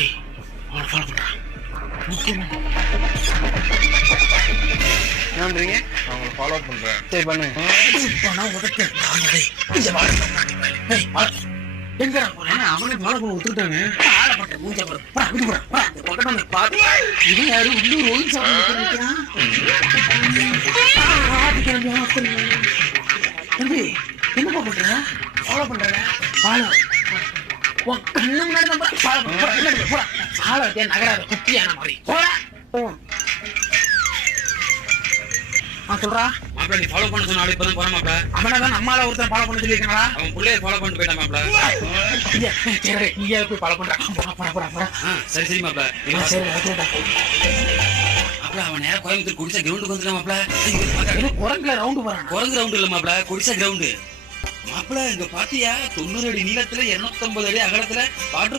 ஏய் அவனை ஃபாலோ பண்றான். என்னன்றீங்க? அவங்கள ஃபாலோ பண்றேன். சரி பண்ணுங்க. நான் உதட்டேன். எங்கடா போறேன்? அவனை ஃபாலோ பண்ண ஒத்துக்கிட்டாங்க. ஆளப்பட்ட மூஞ்ச பாரு. போடா இது போடா. போடா இந்த பக்கத்துல வந்து பாரு. இவன் யாரு உள்ளூர் ஒயின் ஷாப்ல நிக்கிறான். தம்பி என்னப்பா பண்ற? ஃபாலோ பண்றேன். ஃபாலோ உன் கண்ணு முன்னாடி நம்ம ஃபாலோ பண்ண போடா. ஃபாலோ தே நகராத குட்டியான மாதிரி. போடா. சொல்றா மாப்பிள்ள நீ ஃபாலோ பண்ண சொன்ன ஆளு இப்பதான் போறான் மாப்பிள்ள. அவனதான் நம்மளால ஒருத்தன் ஃபாலோ பண்ண சொல்லியிருக்காங்களா? அவன் புள்ளைய ஃபாலோ பண்ணிட்டு போயிட்டான் மாப்பிள்ள. சரி நீயே போய் ஃபாலோ பண்றான். போடா. சரி சரி மாப்பிள்ள. சரி ஓகேடா. மாப்பிள்ள அவன் நேரா கோயம்புத்தூர் குடிசா கிரவுண்டுக்கு வந்துட்டான் மாப்பிள்ள. குரங்குல ரவுண்டு போறான். குரங்கு ரவுண்டு இல்ல மாப்பிள்ள, குடிசா கிரவுண்டு. மாப்பிள்ள இங்க பாத்தியா 90 அடி நீளத்துல 250 அடி அகலத்துல வாட்டர்